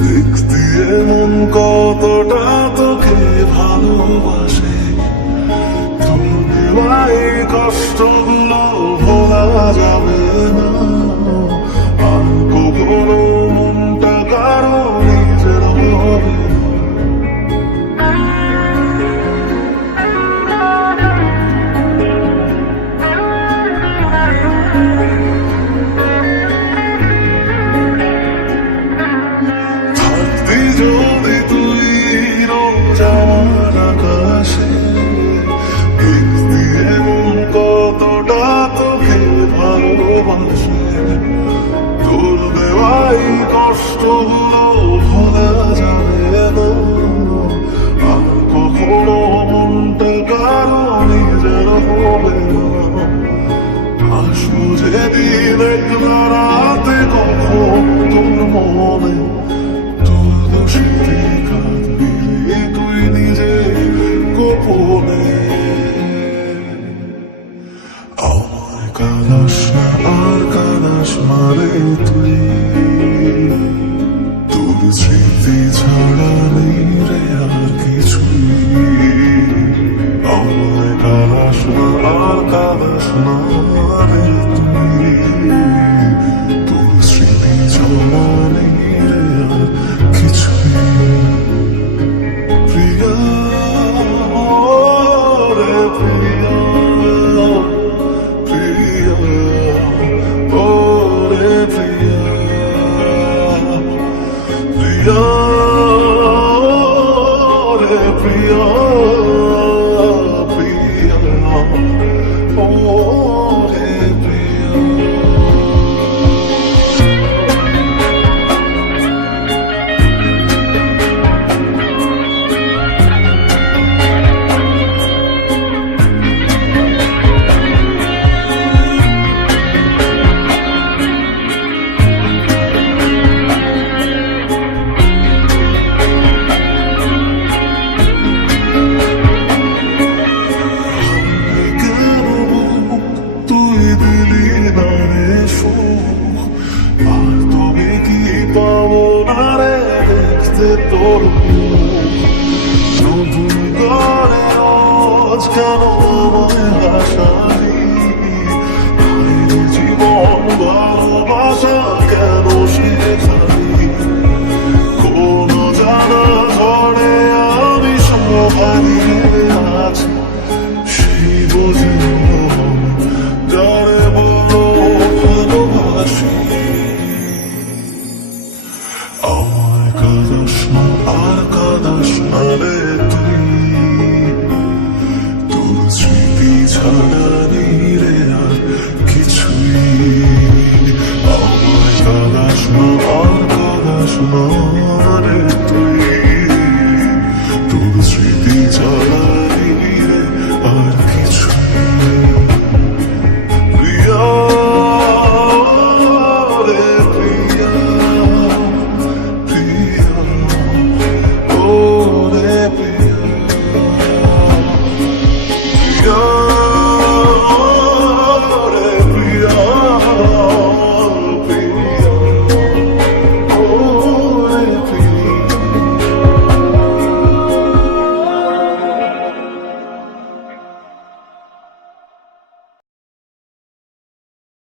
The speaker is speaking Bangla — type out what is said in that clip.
দেখতে এমন কতটা তোকে ভালোবাসে, তোর দেওয়া এই কষ্টগুলো ভোলা যাবে না আর কখনো। মনটা কারো নিজের হবে যদি তুই রোজ আমার আকাশে, দেখতে এমন কতটা তোকে ভালোবাসে, তোর দেওয়াই কষ্টগুলো ভোলা যাবে না আর কখনো। মনটা কারো নিজের হবে না। আসবো যেদিন একলা রাতে কখন তোর মনে, তুই নিজে গোপনে। আমায় কাঁদাস না আর কাঁদাস মারে তুই, তোর স্মৃতি ছাড়া নেই রে আর কিছুই। আমায় কাঁদাস না আর কাঁদাস না রে তুই, তোর স্মৃতি ছাড়া নেই রে আর কিছুই। প্রিয়া রে প্রিয়া, প্রিয়া ও রে প্রিয়া, প্রিয়া রে প্রিয়া, প্রিয়া ও রে প্রিয়া। তোর নতুন করে রোজ কেন আমায় হাসালি, জীবন ভালোবাসা কেন শেখালি। কোন জানা ঝড়ে আমি সহারিয়ে আছি, সেই বোঝে যারে বলো ভালোবাসি। আমায় কাঁদাস না আর কাঁদাস না রে তুই, তোর স্মৃতি ছাড়া নেই রে আর কিছুই। আমায় কাঁদাস না আর কাঁদাস না রে তুই, তোর স্মৃতি ছাড়া নেই রে আর কিছুই। প্রিয়া রে প্রিয়া, প্রিয়া ও রে প্রিয়া, প্রিয়া